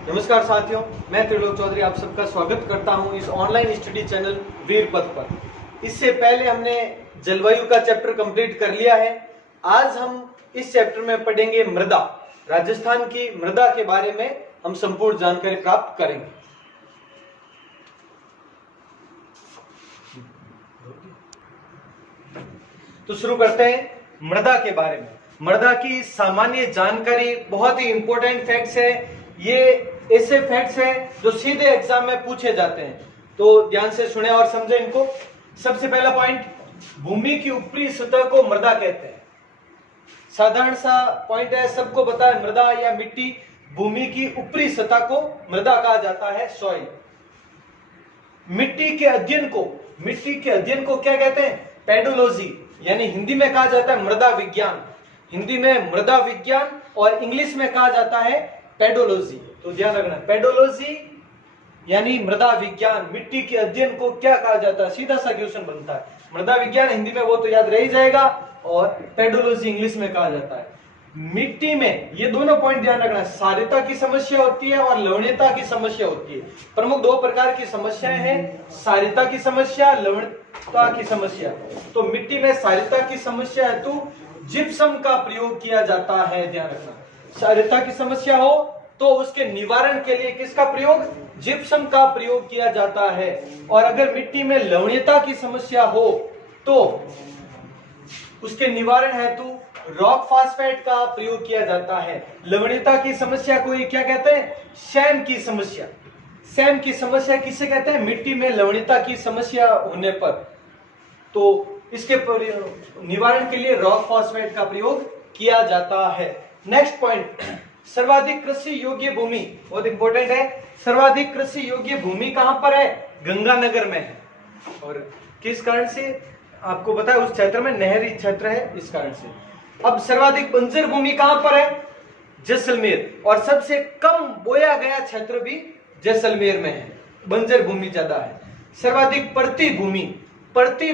नमस्कार साथियों, मैं त्रिलोक चौधरी आप सबका स्वागत करता हूं इस ऑनलाइन स्टडी चैनल वीर पथ पर। इससे पहले हमने जलवायु का चैप्टर कंप्लीट कर लिया है। आज हम इस चैप्टर में पढ़ेंगे मृदा। राजस्थान की मृदा के बारे में हम संपूर्ण जानकारी प्राप्त करेंगे। तो शुरू करते हैं मृदा के बारे में। मृदा की सामान्य जानकारी बहुत ही इंपॉर्टेंट फैक्ट्स है। ये ऐसे फैक्ट्स हैं जो सीधे एग्जाम में पूछे जाते हैं, तो ध्यान से सुने और समझे इनको। सबसे पहला पॉइंट, भूमि की ऊपरी सतह को मृदा कहते हैं। साधारण सा पॉइंट है, सबको पता है मृदा या मिट्टी, भूमि की ऊपरी सतह को मृदा कहा जाता है, सॉइल। मिट्टी के अध्ययन को क्या कहते हैं? पेडोलॉजी, यानी हिंदी में कहा जाता है मृदा विज्ञान। हिंदी में मृदा विज्ञान और इंग्लिश में कहा जाता है पेडोलॉजी। तो ध्यान रखना, पेडोलॉजी यानी मृदा विज्ञान। मिट्टी के अध्ययन को क्या कहा जाता है? सीधा सा क्वेश्चन बनता है। मृदा विज्ञान हिंदी में वो तो याद रह ही जाएगा, और पेडोलॉजी इंग्लिश में कहा जाता है। मिट्टी में ये दोनों पॉइंट ध्यान रखना, क्षारीयता की समस्या होती है और लवणीयता की समस्या होती है। प्रमुख दो प्रकार की समस्याएं हैं, क्षारीयता की समस्या, लवणता की समस्या। तो मिट्टी में क्षारीयता की समस्या हेतु जिप्सम का प्रयोग किया जाता है। ध्यान रखना, क्षारीयता की समस्या हो तो उसके निवारण के लिए किसका प्रयोग? जिप्सम का प्रयोग किया जाता है। और अगर मिट्टी में लवणीयता की समस्या हो तो उसके निवारण हेतु रॉक फास्फेट का प्रयोग किया जाता है। लवणीयता की समस्या को ये क्या कहते हैं? सैम की समस्या। सैम की समस्या किसे कहते हैं? मिट्टी में लवणीयता की समस्या होने पर, तो इसके निवारण के लिए रॉक फास्फेट का प्रयोग किया जाता है। नेक्स्ट पॉइंट, सर्वाधिक कृषि योग्य भूमि, बहुत इंपॉर्टेंट है। सर्वाधिक कृषि योग्य भूमि कहां पर है? गंगानगर में है। और किस कारण से? आपको पता है उस क्षेत्र में नहरी क्षेत्र है, इस कारण से। अब सर्वाधिक बंजर भूमि कहां पर है? जैसलमेर। और सबसे कम बोया गया क्षेत्र भी जैसलमेर में है, बंजर भूमि ज्यादा है। सर्वाधिक परती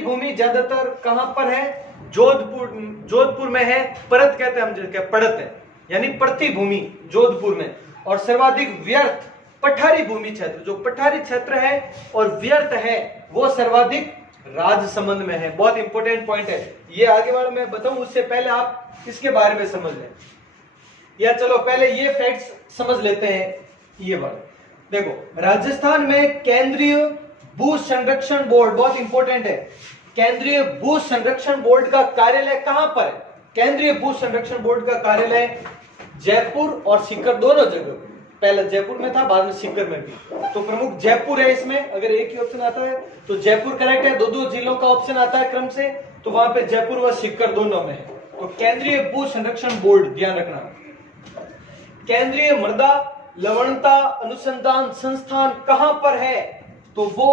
भूमि ज्यादातर कहां पर है? जोधपुर में है। परत कहते हैं हम, पड़त है यानी परती भूमि जोधपुर में। और सर्वाधिक व्यर्थ पठारी भूमि क्षेत्र, जो पठारी क्षेत्र है और व्यर्थ है, वो सर्वाधिक राजसमंद में है। बहुत इंपॉर्टेंट पॉइंट है ये, आगे वाला मैं बताऊं उससे पहले आप इसके बारे में समझ लें। या चलो पहले ये फैक्ट्स समझ लेते हैं। ये वाला देखो, राजस्थान में केंद्रीय भू संरक्षण बोर्ड, बहुत इंपॉर्टेंट है। केंद्रीय भू संरक्षण बोर्ड का कार्यालय कहां पर है? केंद्रीय भू संरक्षण बोर्ड का कार्यालय जयपुर और सीकर दोनों जगह। पहले जयपुर में था, बाद में सीकर में भी। तो प्रमुख जयपुर है इसमें। अगर एक ही ऑप्शन आता है तो जयपुर करेक्ट है। दो जिलों का ऑप्शन आता है क्रम से, तो वहां पे जयपुर व सीकर दोनों में है। तो केंद्रीय भू संरक्षण बोर्ड, ध्यान रखना। केंद्रीय मृदा लवणता अनुसंधान संस्थान कहां पर है? तो वो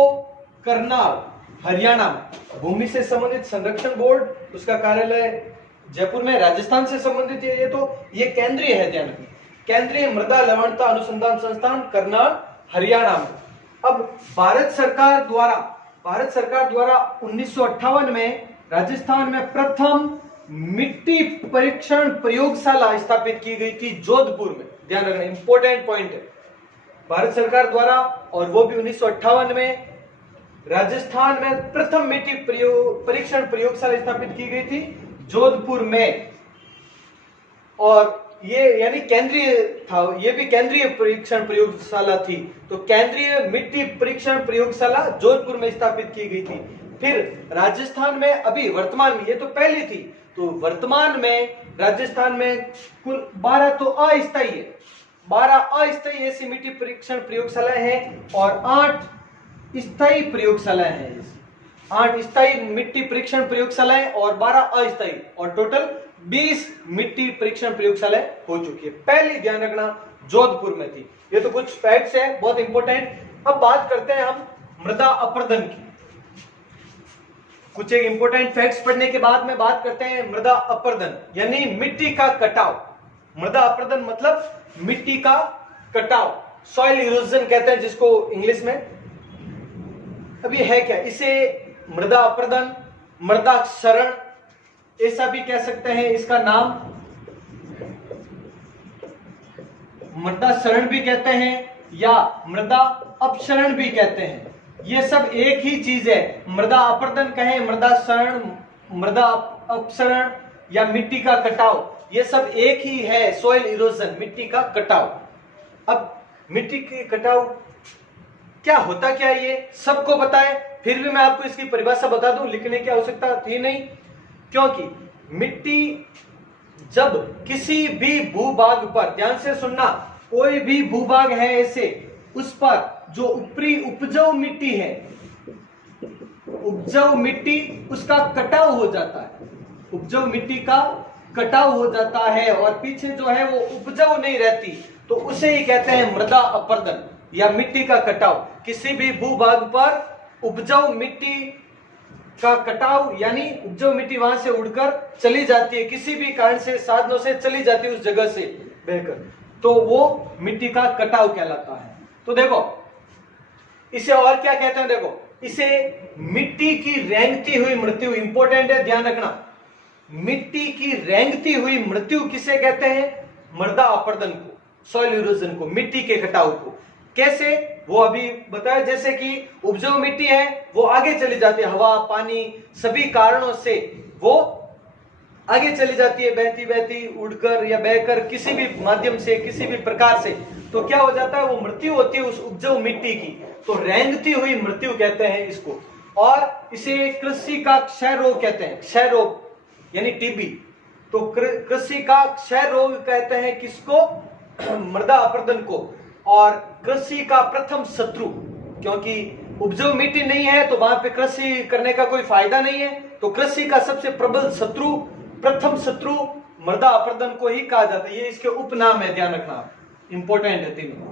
करनाल, हरियाणा में। भूमि से संबंधित संरक्षण बोर्ड, उसका कार्यालय जयपुर में। राजस्थान से संबंधित है ये केंद्रीय है, ध्यान रखना। केंद्रीय मृदा लवणता अनुसंधान संस्थान करनाल, हरियाणा में। अब भारत सरकार द्वारा 1958 में राजस्थान में प्रथम मिट्टी परीक्षण प्रयोगशाला स्थापित की गई थी जोधपुर में। ध्यान रखना, इंपॉर्टेंट पॉइंट है। भारत सरकार द्वारा, और वो भी 1958 में राजस्थान में प्रथम मिट्टी परीक्षण प्रयोगशाला स्थापित की गई थी जोधपुर में। और ये यानी केंद्रीय था, ये भी केंद्रीय परीक्षण प्रयोगशाला थी। तो केंद्रीय मिट्टी परीक्षण प्रयोगशाला जोधपुर में स्थापित की गई थी। फिर राजस्थान में अभी वर्तमान में, ये तो पहले थी, तो वर्तमान में राजस्थान में कुल 12 तो अस्थायी है, 12 अस्थायी ऐसी मिट्टी परीक्षण प्रयोगशालाएं हैं और 8 स्थायी प्रयोगशालाएं हैं। 8 स्थायी मिट्टी परीक्षण प्रयोगशालाएं और 12 अस्थायी, और टोटल 20 मिट्टी परीक्षण प्रयोगशालाएं हो चुकी है। पहले ध्यान रखना जोधपुर में थी। ये तो कुछ फैक्ट्स है बहुत इंपॉर्टेंट। अब बात करते हैं हम मृदा अपरदन की। कुछ एक इंपॉर्टेंट फैक्ट्स पढ़ने के बाद में बात करते हैं मृदा अपरदन, यानी मिट्टी का कटाव। मृदा अपरदन मतलब मिट्टी का कटाव, सॉइल इरोजन कहते हैं जिसको इंग्लिश में। अभी है क्या इसे? मृदा अपरदन, मृदा क्षरण ऐसा भी कह सकते हैं इसका नाम। मृदा क्षरण भी कहते हैं या मृदा अपक्षरण भी कहते हैं। ये सब एक ही चीज है। मृदा अपरदन कहें, मृदा क्षरण, मृदा अपक्षरण या मिट्टी का कटाव, ये सब एक ही है, सॉइल इरोजन, मिट्टी का कटाव। अब मिट्टी के कटाव क्या होता, क्या ये सबको पता है, फिर भी मैं आपको इसकी परिभाषा बता दूं, लिखने की आवश्यकता थी नहीं, क्योंकि मिट्टी जब किसी भी भूभाग पर, ध्यान से सुनना, कोई भी भूभाग है ऐसे, उस पर जो ऊपरी उपजाऊ मिट्टी है, उपजाऊ मिट्टी, उसका कटाव हो जाता है, उपजाऊ मिट्टी का कटाव हो जाता है और पीछे जो है वो उपजाऊ नहीं रहती, तो उसे ही कहते हैं मृदा अपरदन या मिट्टी का कटाव। किसी भी भूभाग पर उपजाऊ मिट्टी का कटाव, यानी उपजाऊ मिट्टी वहां से उड़कर चली जाती है, किसी भी कारण से, साधनों से चली जाती है उस जगह से बहकर, तो वो मिट्टी का कटाव कहलाता है। तो देखो इसे और क्या कहते हैं, देखो इसे मिट्टी की रेंगती हुई मृत्यु, इंपॉर्टेंट है, ध्यान रखना, मिट्टी की रेंगती हुई मृत्यु किसे कहते हैं, मृदा अपरदन को, सॉइल इरोजन को, मिट्टी के कटाव को। कैसे, वो अभी बताया, जैसे कि उपजाऊ मिट्टी है वो आगे चली जाती है, हवा पानी सभी कारणों से वो आगे चली जाती है, बहती बहती उड़कर या बहकर किसी भी माध्यम से, किसी भी प्रकार से, तो क्या हो जाता है, वो मृत्यु होती है उस उपजाऊ मिट्टी की, तो रेंगती हुई मृत्यु कहते हैं इसको। और इसे कृषि का क्षय रोग कहते हैं, क्षय रोग यानी टीबी, तो कृषि का क्षय रोग कहते हैं किसको, मृदा अपरदन को। और कृषि का प्रथम शत्रु, क्योंकि उपजाऊ मिट्टी नहीं है तो वहां पे कृषि करने का कोई फायदा नहीं है, तो कृषि का सबसे प्रबल शत्रु, प्रथम शत्रु मृदा अपरदन को ही कहा जाता है, ये इसके उपनाम है, ध्यान रखना, इंपॉर्टेंट है तीनों,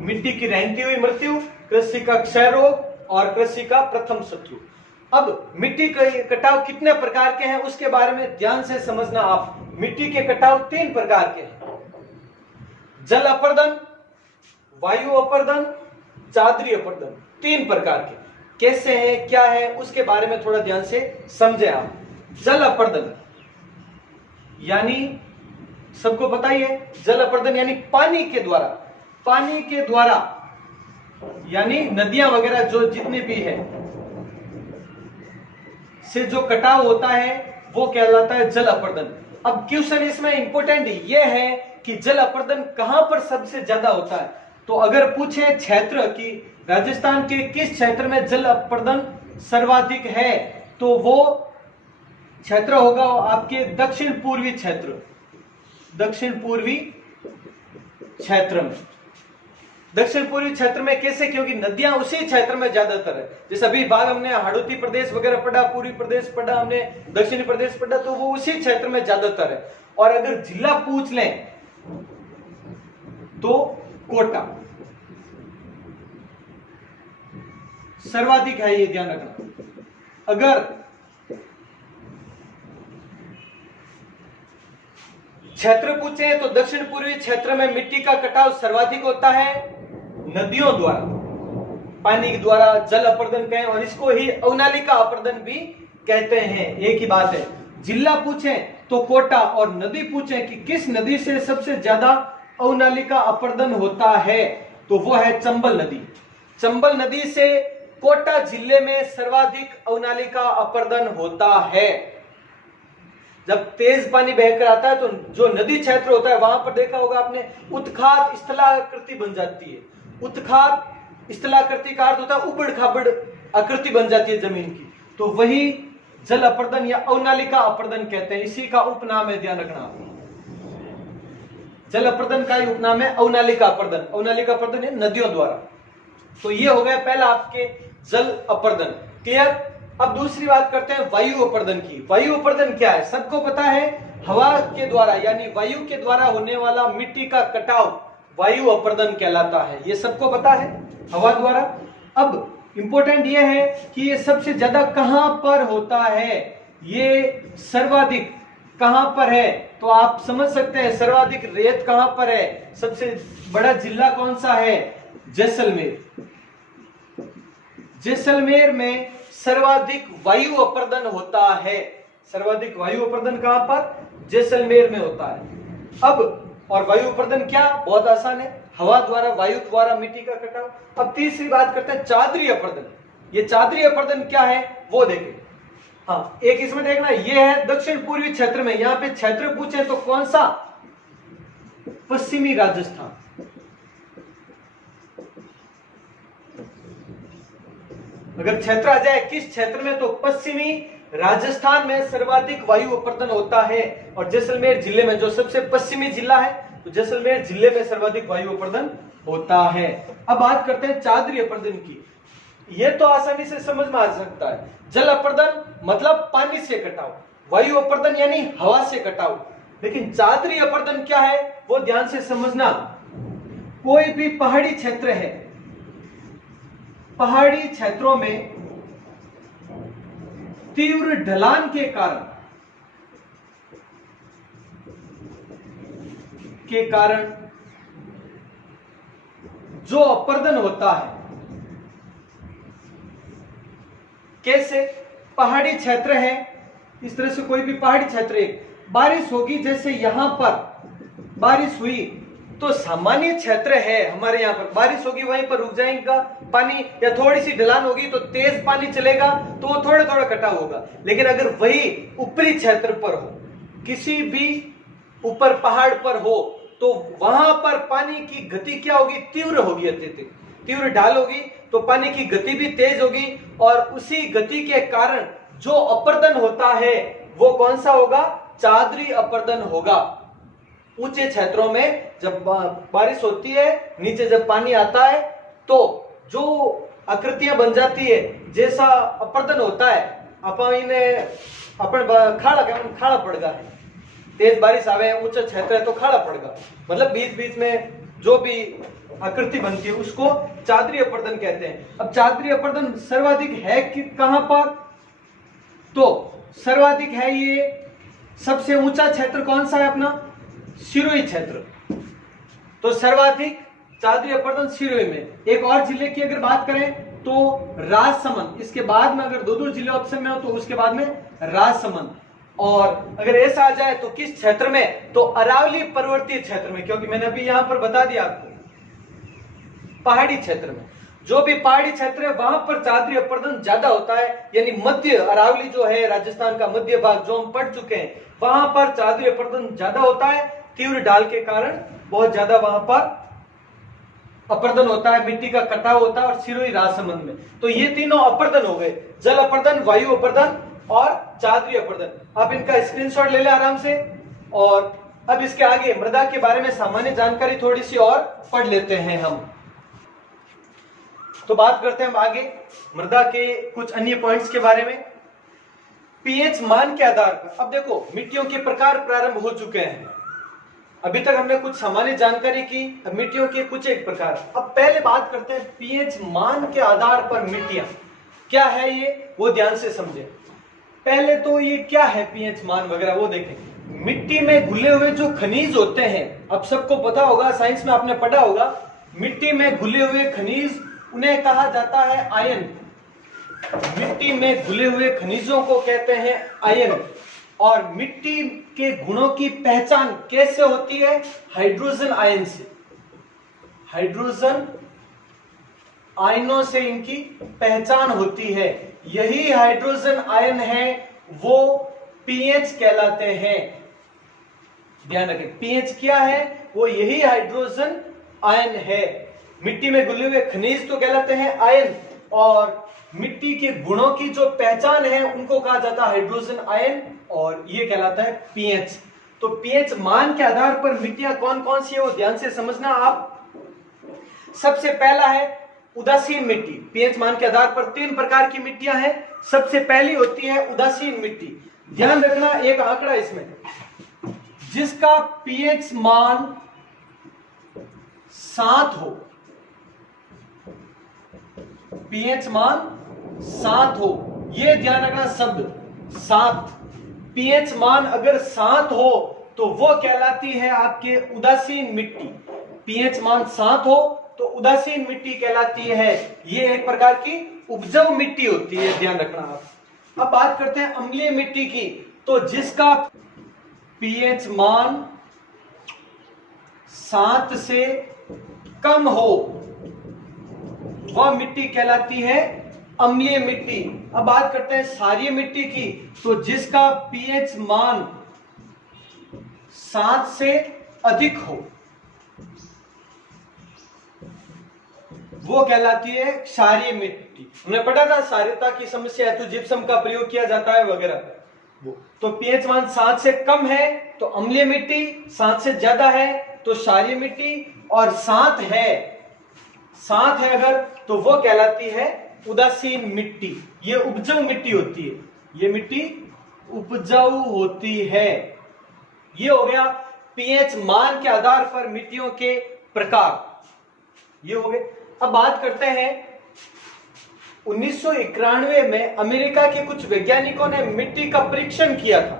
मिट्टी की रेंगती हुई मृत्यु, कृषि का क्षय रोग और कृषि का प्रथम शत्रु। अब मिट्टी के कटाव कितने प्रकार के हैं उसके बारे में ध्यान से समझना आप। मिट्टी के कटाव 3 प्रकार के हैं, जल अपरदन, वायु अपरदन, चादरी अपरदन, 3 प्रकार के। कैसे हैं, क्या है, उसके बारे में थोड़ा ध्यान से समझे आप। जल अपरदन यानी सबको पता ही है, जल अपरदन यानी पानी के द्वारा, पानी के द्वारा यानी नदियां वगैरह जो जितने भी है से जो कटाव होता है वो कहलाता है जल अपरदन। अब क्वेश्चन इसमें इंपॉर्टेंट ये है कि जल अपरदन कहां पर सबसे ज्यादा होता है, तो अगर पूछे क्षेत्र कि राजस्थान के किस क्षेत्र में जल अपरदन सर्वाधिक है, तो वो क्षेत्र होगा आपके दक्षिण पूर्वी क्षेत्र, दक्षिण पूर्वी क्षेत्र में। दक्षिण पूर्वी क्षेत्र में कैसे, क्योंकि नदियां उसी क्षेत्र में ज्यादातर है, जैसे अभी भाग हमने हाड़ौती प्रदेश वगैरह पढ़ा, पूर्वी प्रदेश पढ़ा हमने, दक्षिणी प्रदेश पढ़ा, तो वो उसी क्षेत्र में ज्यादातर है। और अगर जिला पूछ लें तो कोटा सर्वाधिक है, ये ध्यान रखना। अगर क्षेत्र पूछे तो दक्षिण पूर्वी क्षेत्र में मिट्टी का कटाव सर्वाधिक होता है नदियों द्वारा, पानी द्वारा जल अपरदन कहें, और इसको ही अवनालिका अपरदन भी कहते हैं, एक ही बात है। जिला पूछे तो कोटा, और नदी पूछे कि किस नदी से सबसे ज्यादा अवनालिका अपरदन होता है, तो वो है चंबल नदी। चंबल नदी से कोटा जिले में सर्वाधिक अवनालिका अपरदन होता है। जब तेज पानी बहकर आता है तो जो नदी क्षेत्र होता है वहां पर देखा होगा आपने, उत्खात स्थलाकृति बन जाती है। उत्खात स्थलाकृति का अर्थ होता है उबड़ खाबड़ आकृति बन जाती है जमीन की, तो वही जल अपरदन या अवनालिका अपरदन कहते हैं, इसी का उपनाम है, ध्यान रखना। जल अपरदन का ही उपनाम है अवनालिका अपरदन। अवनालिका अपरदन है नदियों द्वारा। तो ये हो गया पहला आपके जल अपरदन, क्लियर। अब दूसरी बात करते हैं वायु अपरदन की। वायु अपरदन क्या है, सबको पता है, हवा के द्वारा यानी वायु के द्वारा होने वाला मिट्टी का कटाव वायु अपरदन कहलाता है, ये सबको पता है, हवा द्वारा। अब इंपॉर्टेंट ये है कि ये सबसे ज्यादा कहां पर होता है, ये सर्वाधिक कहां पर है, तो आप समझ सकते हैं सर्वाधिक रेत कहां पर है, सबसे बड़ा जिला कौन सा है, जैसलमेर। जैसलमेर में सर्वाधिक वायु अपरदन होता है। सर्वाधिक वायु अपरदन कहां पर, जैसलमेर में होता है। अब और वायु अपर्दन क्या, बहुत आसान है, हवा द्वारा, वायु द्वारा मिट्टी का कटाव। अब तीसरी बात करते हैं चादरी अपर्दन। ये चादरी अपर्दन क्या है वो देखें। हाँ, एक इसमें देखना, ये है दक्षिण पूर्वी क्षेत्र में, यहां पे क्षेत्र पूछे तो कौन सा, पश्चिमी राजस्थान। अगर क्षेत्र आ जाए किस क्षेत्र में, तो पश्चिमी राजस्थान में सर्वाधिक वायु अपर्दन होता है। और जैसलमेर जिले में, जो सबसे पश्चिमी जिला है, तो जैसलमेर जिले में सर्वाधिक वायु अपर्दन होता है। अब बात करते हैं चादरी अपर्दन की। यह तो आसानी से समझ में आ सकता है, जल अपर्दन मतलब पानी से कटाव, वायु अपर्दन यानी हवा से कटाव। लेकिन चादरी अपर्दन क्या है वो ध्यान से समझना। कोई भी पहाड़ी क्षेत्र है, पहाड़ी क्षेत्रों में तीव्र ढलान के कारण जो अपर्दन होता है, कैसे, पहाड़ी क्षेत्र है, इस तरह से कोई भी पहाड़ी क्षेत्र है, बारिश होगी, जैसे यहां पर बारिश हुई तो सामान्य क्षेत्र है हमारे यहाँ पर, बारिश होगी वहीं पर रुक जाएगा पानी, या थोड़ी सी ढलान होगी तो तेज पानी चलेगा तो वो थोड़ा थोड़ा कटाव होगा। लेकिन अगर वही ऊपरी क्षेत्र पर हो, किसी भी ऊपर पहाड़ पर हो, तो वहां पर पानी की गति क्या होगी, तीव्र होगी, अत्यधिक तीव्र ढाल होगी, तो पानी की गति भी तेज होगी, और उसी गति के कारण जो अपर्दन होता है वो कौन सा होगा, चादरी अपर्दन होगा। ऊंचे क्षेत्रों में जब बारिश होती है, नीचे जब पानी आता है, तो जो आकृतियां बन जाती है, जैसा अपर्दन होता है, अपन खाड़ा पड़गा है, तेज बारिश आवे, ऊंचा क्षेत्र है तो खाड़ा पड़गा, मतलब बीच बीच में जो भी आकृति बनती है उसको चादरी अपर्दन कहते हैं। अब चादरी अपर्दन सर्वाधिक है कि कहां पर, तो सर्वाधिक है ये, सबसे ऊंचा क्षेत्र कौन सा है अपना, सिरोही क्षेत्र, तो सर्वाधिक चादरी अपर्दन सिरोही में। एक और जिले की अगर बात करें तो राजसमंद, इसके बाद में अगर दो जिले ऑप्शन में हो तो उसके बाद में राजसमंद। और अगर ऐसा आ जाए तो किस क्षेत्र में, तो अरावली पर्वतीय क्षेत्र में, क्योंकि मैंने अभी यहां पर बता दिया आपको, पहाड़ी क्षेत्र में, जो भी पहाड़ी क्षेत्र है वहां पर चादरी अपर्दन ज्यादा होता है। यानी मध्य अरावली जो है राजस्थान का मध्य भाग जो हम पढ़ चुके हैं, वहां पर चादरी अपर्दन ज्यादा होता है, तीव्र ढाल के कारण बहुत ज्यादा वहां पर अपर्दन होता है, मिट्टी का कटाव होता है, और सिरोही राजसमंद में। तो ये तीनों अपर्दन हो गए, जल अपर्दन, वायु अपर्दन और चादरी अपर्दन। आप इनका स्क्रीनशॉट ले लें आराम से। और अब इसके आगे मृदा के बारे में सामान्य जानकारी थोड़ी सी और पढ़ लेते हैं हम। तो बात करते हैं हम आगे मृदा के कुछ अन्य पॉइंट्स के बारे में। पीएच मान के आधार पर, अब देखो मिट्टियों के प्रकार प्रारंभ हो चुके हैं। अभी तक हमने कुछ सामान्य जानकारी की, अब मिट्टियों के कुछ एक प्रकार। अब पहले बात करते हैं पीएच मान के आधार पर मिट्टियां क्या है, ये वो ध्यान से समझे। पहले तो ये क्या है पीएच मान वगैरह वो देखें। मिट्टी में घुले हुए जो खनिज होते हैं, अब सबको पता होगा, साइंस में आपने पढ़ा होगा, मिट्टी में घुले हुए खनिज उन्हें कहा जाता है आयन। मिट्टी में घुले हुए खनिजों को कहते हैं आयन। और मिट्टी के गुणों की पहचान कैसे होती है, हाइड्रोजन आयन से, हाइड्रोजन आयनों से इनकी पहचान होती है। यही हाइड्रोजन आयन है वो पीएच कहलाते हैं। ध्यान रखें, पीएच क्या है, वो यही हाइड्रोजन आयन है। मिट्टी में घुले हुए खनिज तो कहलाते हैं आयन, और मिट्टी के गुणों की जो पहचान है उनको कहा जाता है हाइड्रोजन आयन, और ये कहलाता है पीएच। तो पीएच मान के आधार पर मिट्टियां कौन कौन सी है वो ध्यान से समझना आप। सबसे पहला है उदासीन मिट्टी। पीएच मान के आधार पर 3 प्रकार की मिट्टियां हैं। सबसे पहली होती है उदासीन मिट्टी। ध्यान रखना एक आंकड़ा इसमें, जिसका पीएच मान 7 हो, पीएच मान 7 हो, यह ध्यान रखना शब्द 7। पीएच मान अगर 7 हो तो वो कहलाती है आपके उदासीन मिट्टी। पीएच मान 7 हो तो उदासीन मिट्टी कहलाती है। ये एक प्रकार की उपजाऊ मिट्टी होती है, ध्यान रखना आप। अब बात करते हैं अम्लीय मिट्टी की। तो जिसका पीएच मान 7 से कम हो वह मिट्टी कहलाती है अम्लीय मिट्टी। अब बात करते हैं क्षारीय मिट्टी की, तो जिसका पीएच मान 7 से अधिक हो वो कहलाती है क्षारीय मिट्टी। हमने पढ़ा था क्षारीयता की समस्या है तो जिप्सम का प्रयोग किया जाता है वगैरह। वो तो पीएच मान 7 से कम है तो अम्लीय मिट्टी, 7 से ज्यादा है तो क्षारीय मिट्टी, और 7 है अगर तो वो कहलाती है उदासीन मिट्टी। ये उपजाऊ मिट्टी होती है, ये मिट्टी उपजाऊ होती है। ये हो गया पीएच मान के आधार पर मिट्टियों के प्रकार, ये हो गए। अब बात करते हैं 1991 में अमेरिका के कुछ वैज्ञानिकों ने मिट्टी का परीक्षण किया था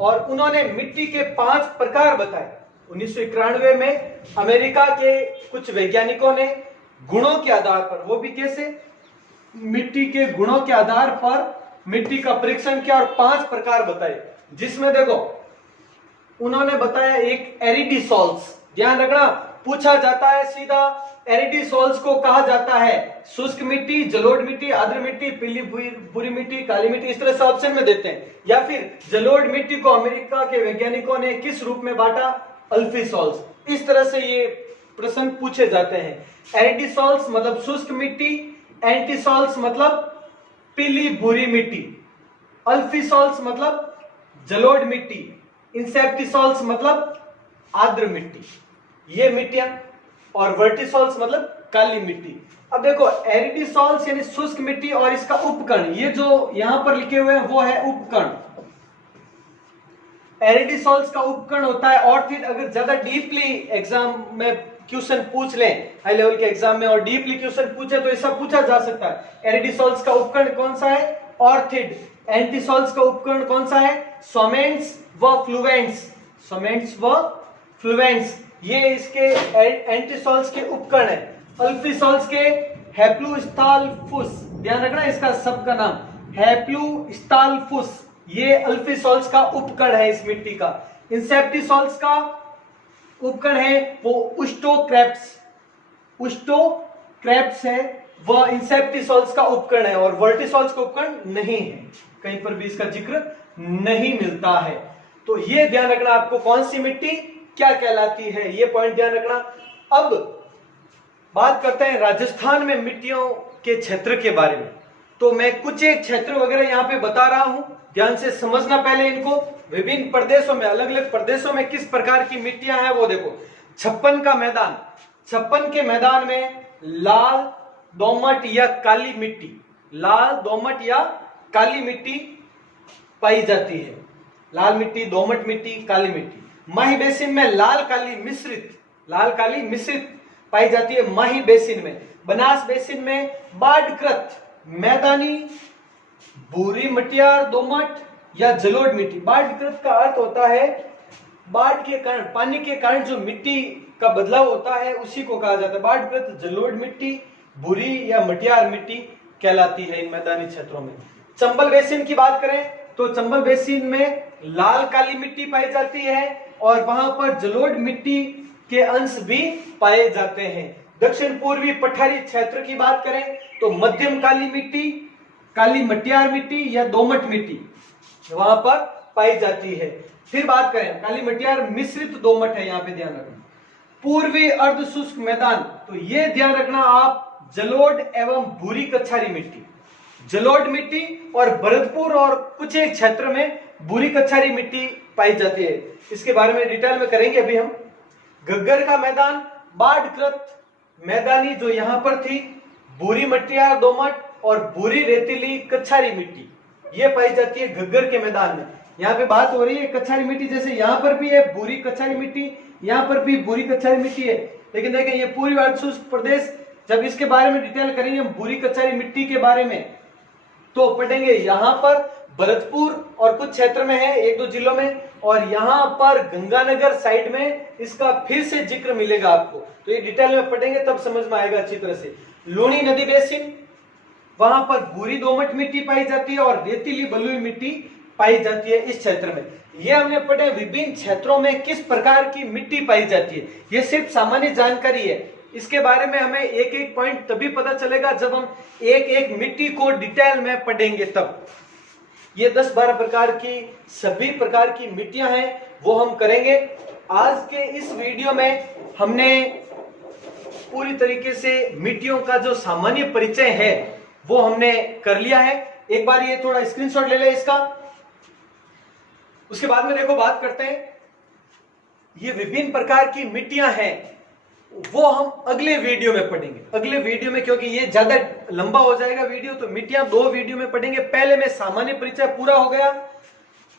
और उन्होंने मिट्टी के 5 प्रकार बताए। 1991 में अमेरिका के कुछ वैज्ञानिकों ने गुणों के आधार पर, वो भी कैसे, मिट्टी के गुणों के आधार पर मिट्टी का परीक्षण किया और 5 प्रकार बताए। जिसमें देखो उन्होंने बताया एक एरिडिसॉल्स, ध्यान रखना पूछा जाता है सीधा, एरिडिसॉल्स को कहा जाता है शुष्क मिट्टी, जलोढ़ मिट्टी, आर्द्र मिट्टी, पीली भूरी मिट्टी, काली मिट्टी, इस तरह से ऑप्शन में देते हैं। या फिर जलोढ़ मिट्टी को अमेरिका के वैज्ञानिकों ने किस रूप में बांटा, अल्फीसॉल्स। इस तरह से ये प्रश्न पूछे जाते हैं। एरिडिसॉल्स मतलब शुष्क मिट्टी, एंटीसॉल्स मतलब पीली भूरी मिट्टी, अल्फीसॉल्स मतलब जलोढ़ मिट्टी, इंसेप्टिसॉल्स मतलब आर्द्र मिट्टी, ये मिट्टियां, और वर्टिसॉल्स मतलब काली मिट्टी। अब देखो एरिडिसॉल्स यानी शुष्क मिट्टी और इसका उपकण, ये जो यहां पर लिखे हुए हैं वो है उपकण। एरिडिसॉल्स का उपकरण होता है ऑर्थिड। अगर ज्यादा डीपली एग्जाम में क्वेश्चन पूछ लें, हाई लेवल के एग्जाम में, और डीपली क्वेश्चन पूछे तो ऐसा पूछा जा सकता है। एरिडिसॉल्स का उपकरण कौन सा है, ऑर्थिड। एंटीसॉल्स का उपकरण कौन सा है, सोमेंट्स व फ्लुएंट्स, सोमेंट्स व फ्लुएंट्स, ये इसके एंटीसॉल्स के उपकरण है। अल्फीसॉल्स के हेप्लूस्टाल्फुस, ध्यान रखना इसका सबका नाम हेप्लूस्टाल्फुस, ये अल्फीसॉल्स का उपकरण है इस मिट्टी का। इंसेप्टिसॉल्स का उपकरण है वो उस्टोक्रेप्स है, वह इंसेप्टिसॉल्स का उपकरण है, और वर्टिसॉल्स का उपकरण नहीं है, कहीं पर भी इसका जिक्र नहीं मिलता है। तो ये ध्यान रखना आपको कौन सी मिट्टी क्या कहलाती है, ये पॉइंट ध्यान रखना। अब बात करते हैं राजस्थान में मिट्टियों के क्षेत्र के बारे में। तो मैं कुछ एक क्षेत्र वगैरह यहाँ पे बता रहा हूं, ध्यान से समझना पहले इनको। विभिन्न प्रदेशों में, अलग अलग प्रदेशों में किस प्रकार की मिट्टियां हैं वो देखो। 56 का मैदान, 56 के मैदान में लाल दोमट या काली मिट्टी, लाल दोमट या काली मिट्टी पाई जाती है। लाल मिट्टी, दोमट मिट्टी, काली मिट्टी। माही बेसिन में लाल काली मिश्रित पाई जाती है माही बेसिन में। बनास बेसिन में बाढ़कृत मैदानी भूरी मटियार दोमट या जलोढ़ मिट्टी। बाढ़कृत का अर्थ होता है बाढ़ के कारण, पानी के कारण जो मिट्टी का बदलाव होता है उसी को कहा जाता है बाढ़कृत। जलोढ़ मिट्टी, भूरी या मटियार मिट्टी कहलाती है इन मैदानी क्षेत्रों में। चंबल बेसिन की बात करें तो चंबल बेसिन में लाल काली मिट्टी पाई जाती है और वहां पर जलोढ़ मिट्टी के अंश भी पाए जाते हैं। दक्षिण पूर्वी पठारी क्षेत्र की बात करें तो मध्यम काली मिट्टी, काली मटियार मिट्टी या दोमट मिट्टी वहां पर पाई जाती है। फिर बात करें काली मटियार मिश्रित दोमट है, यहाँ पे ध्यान रखना। पूर्वी अर्ध शुष्क मैदान, तो ये ध्यान रखना आप, जलोढ़ एवं भूरी कछारी मिट्टी, जलोढ़ मिट्टी, और भरतपुर और कुछ एक क्षेत्र में भूरी कछारी मिट्टी पाई जाती है। इसके बारे में डिटेल में करेंगे अभी हम। घग्गर का मैदान बाढ़कृत मैदानी जो यहाँ पर थी, भूरी मटियार दोमट और भूरी रेतीली कछारी मिट्टी ये पाई जाती है घग्गर के मैदान में। यहाँ पे बात हो रही है कछारी मिट्टी, जैसे यहाँ पर भी है भूरी कछारी मिट्टी, यहाँ पर भी भूरी कछारी मिट्टी है। लेकिन देखें ये पूर्वी अर्ध शुष्क प्रदेश, जब इसके बारे में डिटेल करेंगे हम भूरी कछारी मिट्टी के बारे में तो पढ़ेंगे। यहाँ पर भरतपुर और कुछ क्षेत्र में है, 1-2 जिलों में, और यहाँ पर गंगानगर साइड में इसका फिर से जिक्र मिलेगा आपको। तो ये डिटेल में पढ़ेंगे तब समझ में आएगा अच्छी तरह से। लूणी नदी बेसिन, वहां पर भूरी दोमट मिट्टी पाई जाती है और रेतीली बलुई मिट्टी पाई जाती है इस क्षेत्र में। ये हमने पढ़े विभिन्न क्षेत्रों में किस प्रकार की मिट्टी पाई जाती है। ये सिर्फ सामान्य जानकारी है, इसके बारे में हमें एक एक पॉइंट तभी पता चलेगा जब हम एक एक मिट्टी को डिटेल में पढ़ेंगे तब। ये 10-12 प्रकार की सभी प्रकार की मिट्टियां हैं वो हम करेंगे। आज के इस वीडियो में हमने पूरी तरीके से मिट्टियों का जो सामान्य परिचय है वो हमने कर लिया है। एक बार ये थोड़ा स्क्रीनशॉट ले ले इसका। उसके बाद में देखो बात करते हैं, ये विभिन्न प्रकार की मिट्टियां हैं वो हम अगले वीडियो में पढ़ेंगे। अगले वीडियो में, क्योंकि ये ज्यादा लंबा हो जाएगा वीडियो, तो मिट्टियां 2 वीडियो में पढ़ेंगे। पहले में सामान्य परिचय पूरा हो गया,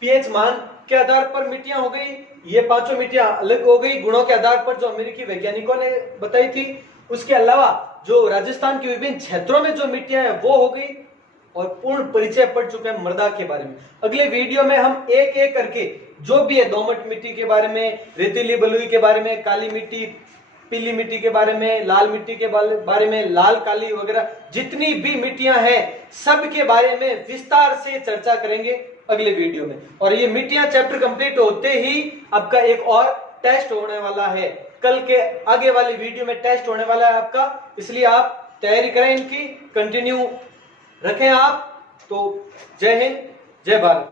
पीएच मान के आधार पर मिट्टियां हो गई, ये 5 मिट्टियां अलग हो गई गुणों के आधार पर जो अमेरिकी वैज्ञानिकों ने बताई थी। उसके अलावा जो राजस्थान के विभिन्न क्षेत्रों में जो मिट्टियां हैं वो हो गई, और पूर्ण परिचय पढ़ चुके हैं मृदा के बारे में। अगले वीडियो में हम एक एक करके जो भी है, दोमट मिट्टी के बारे में, रेतीली बलुई के बारे में, काली मिट्टी, पीली मिट्टी के बारे में, लाल मिट्टी के बारे में, लाल काली वगैरह जितनी भी मिट्टियां हैं सब के बारे में विस्तार से चर्चा करेंगे अगले वीडियो में। और ये मिट्टियां चैप्टर कंप्लीट होते ही आपका एक और टेस्ट होने वाला है। कल के आगे वाली वीडियो में टेस्ट होने वाला है आपका, इसलिए आप तैयारी करें, इनकी कंटिन्यू रखें आप। तो जय हिंद, जय भारत।